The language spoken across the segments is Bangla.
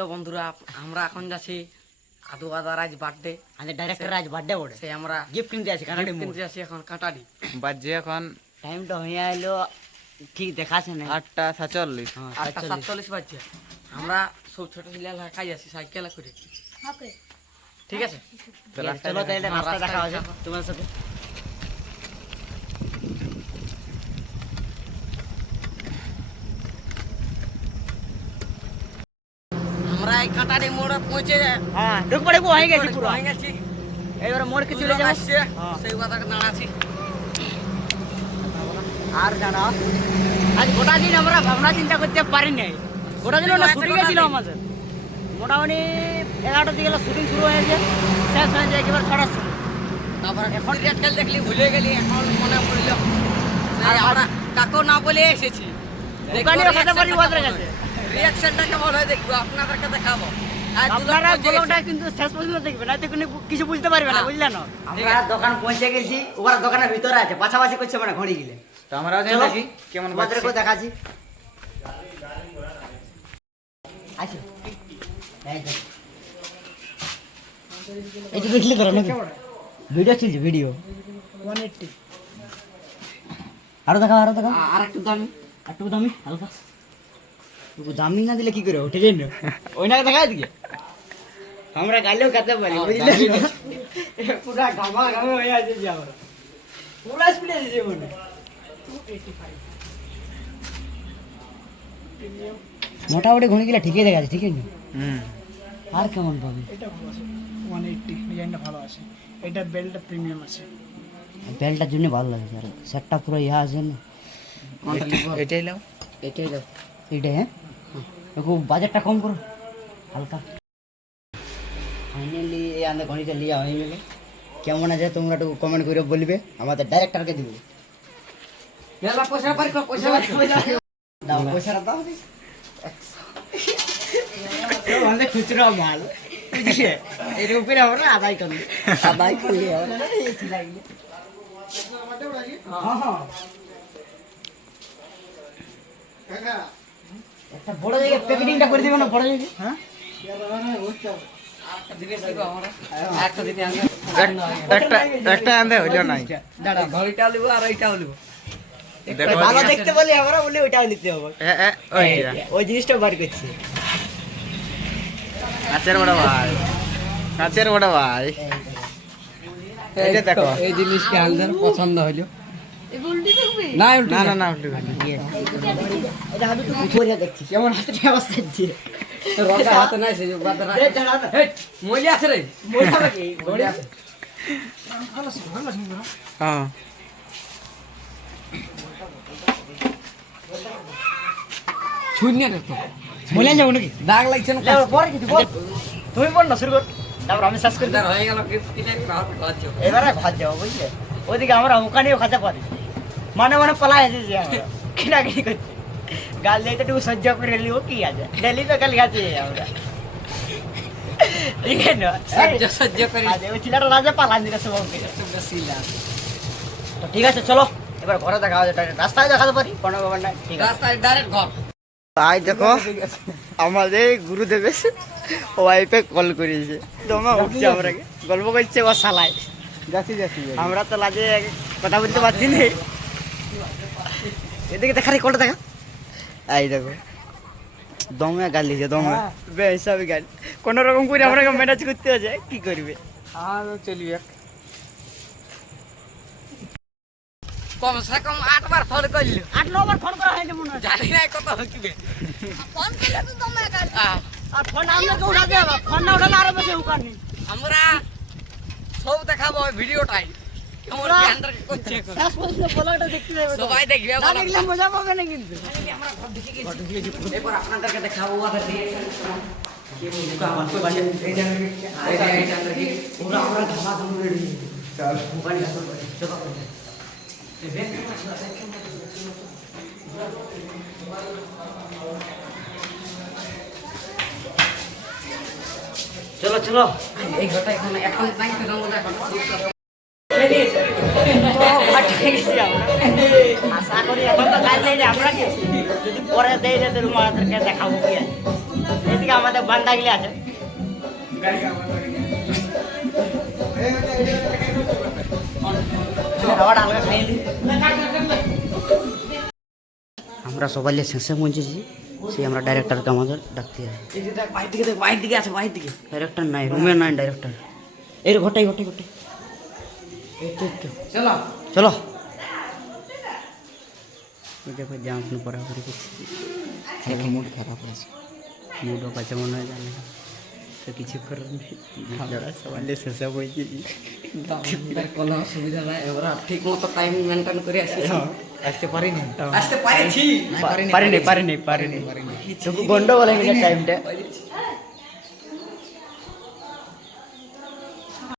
হ্যালো বন্ধুরা, আমরা এখন যাচ্ছি আদু আদার আজ বার্থডে। আমাদের ডাইরেক্টর আজ বার্থডে বড় সে আমরা গিফট কিনতে আছি কাটারি কিনতে যাচ্ছি এখন কাটারি। বাজে এখন টাইমটা হয়ে এলো ঠিক দেখাছে না 8:47। 8:47 বাজছে। আমরা সব ছোট ছেলে কাজ আছি সাইকেল করে। ঠিক আছে, চলো তাহলে রাস্তা দেখা হবে তোমার সাথে। আমরা এই কাটারি মোড়ে পৌঁছে হ্যাঁ ঢুকবো হয়ে গেছি পুরো হয়ে গেছি। এবার মোড়কে চলে যাবো আসছে সেই কথা দাঁড়াচ্ছি। আর জানা আজ গোটা দিন আমরা ভাবনা চিন্তা করতে পারি নাই। গোটা দিন না শুটিং ছিল আমাদের, মোটামুটি 11টার দিকে শুটিং শুরু হয়েছে, শেষ হয়ে যায় একেবারে 6টার সময়। তারপর এখন রেটকাল দেখলি ভুলে গেলি, এখন মনে পড়ল আমরা কাকু না বলে এসেছি। দোকানেও খেতে পারি ওদের কাছে। রিঅ্যাকশনটা কেমন হয় দেখবো, আপনাদেরকে দেখাবো। আর আপনারা ব্লগটা কিন্তু শেষ পর্যন্ত দেখবেন, না দেখুন কিছু বুঝতে পারবে না, বুঝলেন? আমরা দোকান পৌঁছে গেছি, ওরা দোকানের ভিতরে আছে, পাশাপাশি করছে মানে ঘড়ি গেলে। তো আমরাও যাই নাকি কেমন বাজছে তোমাদেরকেও দেখাচ্ছি। আচ্ছা এই যে দেখলি তোরা নাকি ভিডিও চলছে, ভিডিও 180। আরো দেখাও আরো দেখাও, আর একটু দামি, একটু দামি হালকা। দামি না দিলে কি করে ওঠে যাই না, ওই না দেখা দিকে আমরা গালেও খেতে পারি, বুঝলেন? পুরা গামা গামে হয়ে আছে যে আমরা পুরা স্পিডে দিয়েছে মনে। মোটামুটি ঘুরে গেলে ঠিকই দেখা যাচ্ছে, ঠিক আছে। আর কেমন পাবে? এটা ভালো আছে 180, ডিজাইনটা ভালো আছে। এটা বেল্টটা প্রিমিয়াম আছে। বেলটার জন্য ভালো লাগছে, আর সেটটা পুরো ইহা আছে না। এটাই নাও। এটাই দাও। এইটাই হ্যাঁ, একটু বাজেটটা কম করো হালকা। ফাইনালি এই আমাদের ঘড়িটা লিয়া হয়ে গেল। কেমন আছে তোমরা একটু কমেন্ট করে বলবে, আমাদের ডাইরেক্টরকে দিব। মেলা পয়সা পারি, পয়সা দাও পয়সাটা দাও। আমাদের খুচরো মাল বুঝলে, এর উপরে আমরা আদায় করি, আদায় করলে আমরা একটা বড় জায়গায় প্যাকেটিংটা করে দিবে না, বড় জায়গায়। হ্যাঁ একটা আনতে হইলো নাই। দাঁড়া ঘড়িটা লিব আর এইটাও লিব। দেখো ভালো দেখতে বলি আমরা বলি ওইটাও নিতে হবে। ওইটা ওই জিনিসটা বার করছি। কাচের বড় ভাই, কাচের বড় ভাই। এইটা দেখো, এই জিনিসটা আমাদের পছন্দ হইলো। না না না না উল্টো এটা আমি তো উপরে দেখছি কেমন হাতে অবস্থা হচ্ছে। রোদা হাতে নাই, সে বাদরা মইলি আছে রে, মোটা বাকি ঘড়ি আছে। ভালো আছে, ভালো আছে বড়। হ্যাঁ শূন্য রে তো বলে যাবো নাকি? দাগ লাগছে না। পরে কিছু বল, তুমি বল না শুরু কর, তারপর আমি শেষ করে দেব। হয়ে গেল গিফট কিনে খাওয়াচ্ছো। এবারে খাওয়া যাবো বুঝলে, ওইদিকে আমরা ওখানেও খাতে পারি, মানে মানে পালাই এসেছি আমরা কিনাকিনি করছি। গাল দিয়ে তো একটু সহ্য করে নিব, কি আছে ডেলি তো কাল খাচ্ছি আমরা, ঠিক আছে না? সহ্য করি ওই ছেলেটা রাজা পালান দিলে সব বেশি লাভ। তো ঠিক আছে চলো এবার ঘরে দেখা হবে, রাস্তায় দেখাতে পারি কোনো ব্যাপার নাই, ঠিক আছে। রাস্তায় ডাইরেক্ট ঘর। তাই দেখো আমাদের গুরুদেবের ওয়াইফে কল করিয়েছে, তোমার উঠছে আমরা গল্প করছে ও শালায়। যাচ্ছি যাচ্ছি আমরা তো লাজে কথা বলতে পারছি না। এদিকে দেখা রে কলটা দেখা, এই দেখো দমে গাল দিয়েছে, দমে বেশ সবই গাল কোন রকম করে আমরা ম্যানেজ করতে আছে, কি করবে? আর চলিয়ে কমসে কম 8 বার ফোন করলি। 8-9 বার ফোন করা হয়নি মনে হয়, জানি না কত হইবে। ফোন করলে তো তোমরা গাল আর ফোন আমরা তো উঠাতে হবে, ফোন না উঠালে আরো বেশি উকার নেই। আমরা সব দেখাবো ওই ভিডিওটাই কেমন ক্যান্ডার করছে এখন। শেষ পর্যন্ত ব্লগটা দেখতে যাবে, সবাই দেখবে। না দেখলে মজা পাবে না কিন্তু। আমরা ঘর ঢুকে গেছি, এরপর আপনাদেরকে দেখাবো ওদের রিঅ্যাকশন। আমরা ধামা ধুম রেডি চল মোবাইল চলো। চলো চলো এই ঘরটা এখানে এখন নাই, তো রঙ এখন আশা করি এখন তো কাজ নেই, আমরা যদি পরে দেয় তোমাদেরকে দেখাবো কি আছে। এদিকে আমাদের বান্দাগুলি আছে। আমরা সবাই শেষে পৌঁছেছি, সেই আমরা ডাইরেক্টরকে আমাদের ডাকতে হবে। বাইরের দিকে আছে, বাইরের দিকে ডাইরেক্টর নাই, রুমে নাই ডাইরেক্টর। এই ঘটাই ঘটে ঘটে চলো চলো। দেখো জাম পড়াপড়ি করছি, মুড খারাপ আছে, মুড অফ আছে মনে হয়, জানি তো কিছু করার নেই। সবাই শেষে পৌঁছেছি, কোনো অসুবিধা নাই, এবার ঠিক মতো টাইম মেনটেন করে আসি। আসতে পারিনি, আসতে পারেছি, পারিনি গন্ডগোল হয়ে গেছে টাইমটা।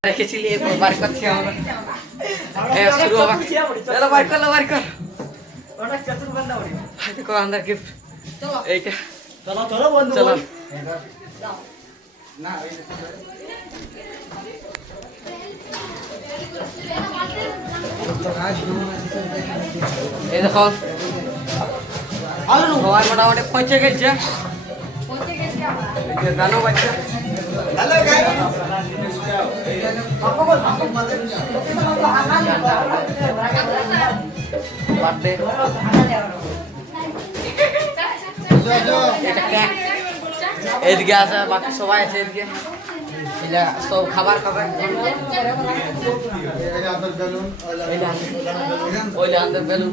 রেখেছিলি এরপর বার করছি আমরা। শুরু হবে, চলো বার করলো, বার কর। দেখো আন্দার গিফট এইটা, চলো চলো বন্ধু, চলো। এই দেখো সবাই মোটামুটি পৌঁছে গেছে, গানও বাজছে। বার্থডে এটা কেক, এদিকে আছে বাকি সবাই আছে, এদিকে এলা সব খাবার খাবে। ওইলে আন্দর বেলুন,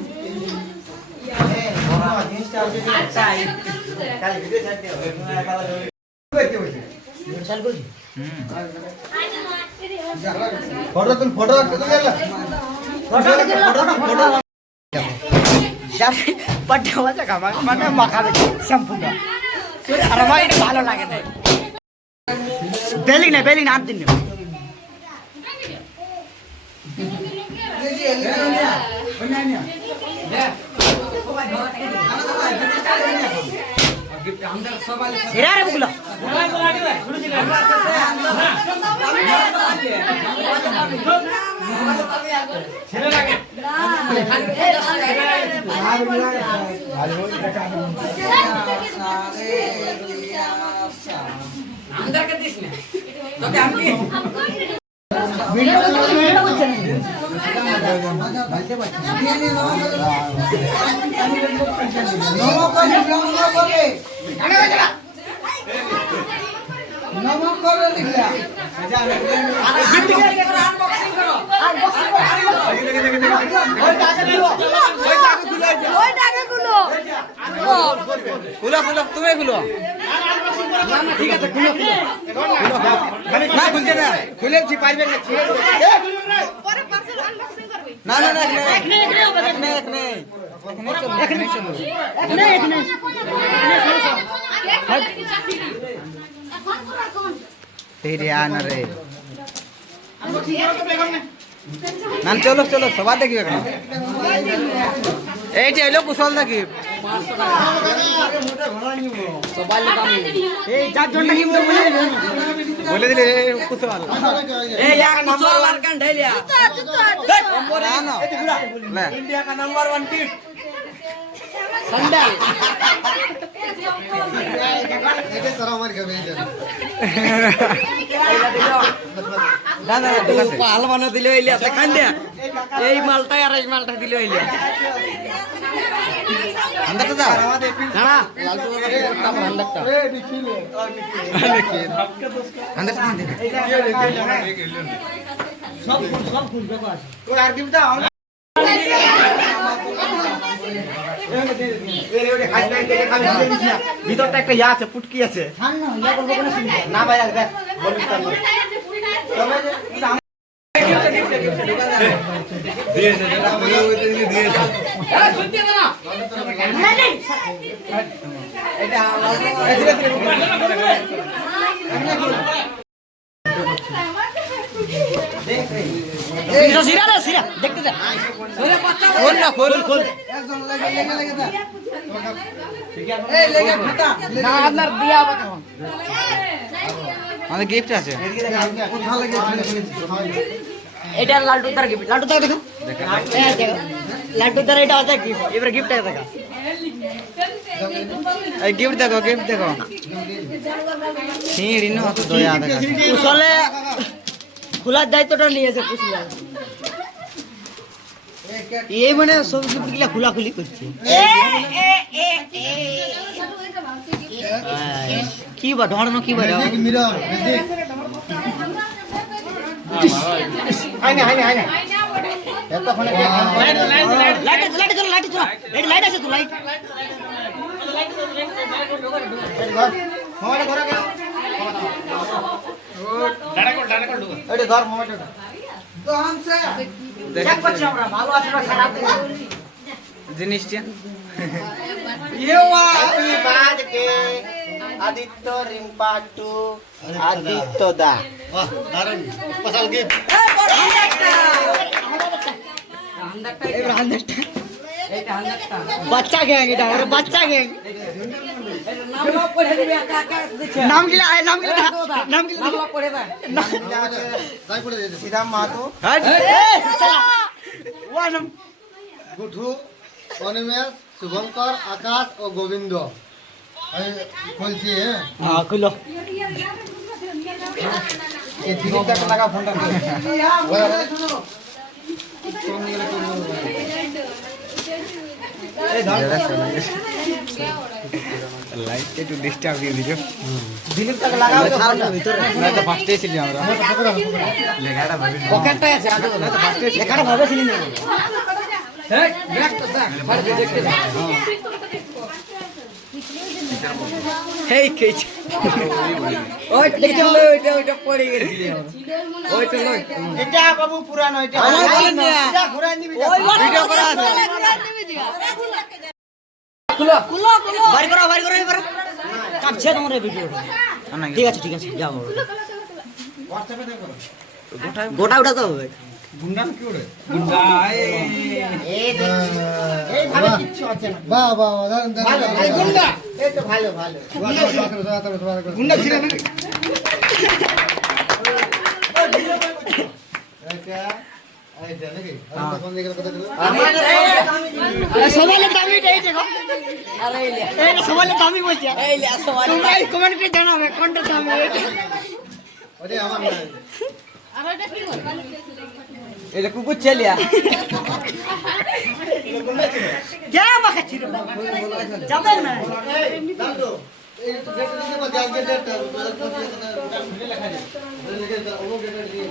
মানে মাখাবে শ্যাম্পুটা, আর আমার এটা ভালো লাগে না। বেলি না, বেলি না, 8 দিন এরা রে বুগুলো আন্দারকে দিস না তোকে আমি খুলো খুলো, তুমি খুলো। না না ঠিক আছে, খুলো খুলো, না খুলতে না, খুলেছি পারবেন না, না না না, না চলো চলো, সবার দেখি এখন এইটা হইলো কুশল দেখি সবাই এই 4 জন নাকি বলে দিলে কুশল, এই এক কুশল আর কান ঢাইলিয়া না इंडिया का नंबर 1 किट संडल এটা তোরা আমার খাবে না না পাল বানা দিলে হইলে আপনি খান দে, এই মালটা আর এই মালটা দিলে হইলে আন্দাটা দাও না লালটু তারপর আন্দাটা আন্দাটা দিন দে সব ফুল ব্যাপার তো আর দিব দাও ভিতরটা একটা ইয়া আছে, ফুটকি আছে না ভাই, দেখ দেখতে দে খোল না, খোল খোল না, আপনার দিয়া হবে তখন আমাদের গিফট আছে। এটা লালটু তার গিফট, লালটু তাকে দেখো, লালটু তার এটা আছে গিফট, এবারে গিফট আছে দেখা এই গিফট দেখো গিফট দেখো সিঁড়ি নো তো দয়া দেখা কুশলে খোলার দায়িত্বটা নিয়েছে কুশলে এই মানে সব গিফটগুলা খোলাখুলি করছে কি বা ঢড়নো কি বা লাইট আছে তো লাইট জিনিসটা আদিত্য রিম্পাটু আদিত্য দা বাচ্চা গ্যাং এটা আমার বাচ্চা গ্যাং নাম গিলা শ্রীরাম মাহাতো গুঠু অনিমেষ শুভঙ্কর আকাশ ও গোবিন্দ আমি বলছি হ্যাঁ খুলো এই দিদিটা লাগা ফোনটা লাইট একটু ডিস্টার্ব দিয়ে দিছো দিলীপ তাকে লাগাও ভিতরে না তো ফার্স্টে ছিলি আমরা লেখাটা ভাবি পকেটটাই আছে লেখাটা ভাবে ছিলি না হেই কেচ ওই দেখো ওইটা পড়ে গেছে ওইটা লই এটা বাবু পুরানো এটা আমার বলেন না। এটা ঘুরাই নিবি ভিডিও করা আছে বাড়ি করো এবার কাটছে তোমার ভিডিও ঠিক আছে যাও হোয়াটসঅ্যাপে দেখো গোটা উঠা তো হবে গুন্ডান কি ওরে গুন্ডা এই ভাবে কিচ্ছু আছে না বাহ বাহ দারুন ভালো ভাই গুন্ডা এই তো ভালো গুন্ডা ছিল না এইটা নাকি আর কোন দিকে কথা বলো সবাই দামি এই দেখো এই সবাই দামি বলছে তোমরা কমেন্ট করে জানাবে কোনটা দামি ওরে আমার না এটা কুকুর চলিয়া কে মাখাচ্ছি রে যাবে না দাদু এই তো ডেট লিখে বা যাই যে ডেট লেখা আছে লিখে ও ডেট দিয়ে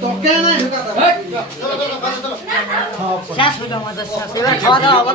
তো কেন না ঢুকা চলো চলো চলো শেষ হয়ে যাও আমাদের শেষ এবার খাওয়া দাওয়া হবে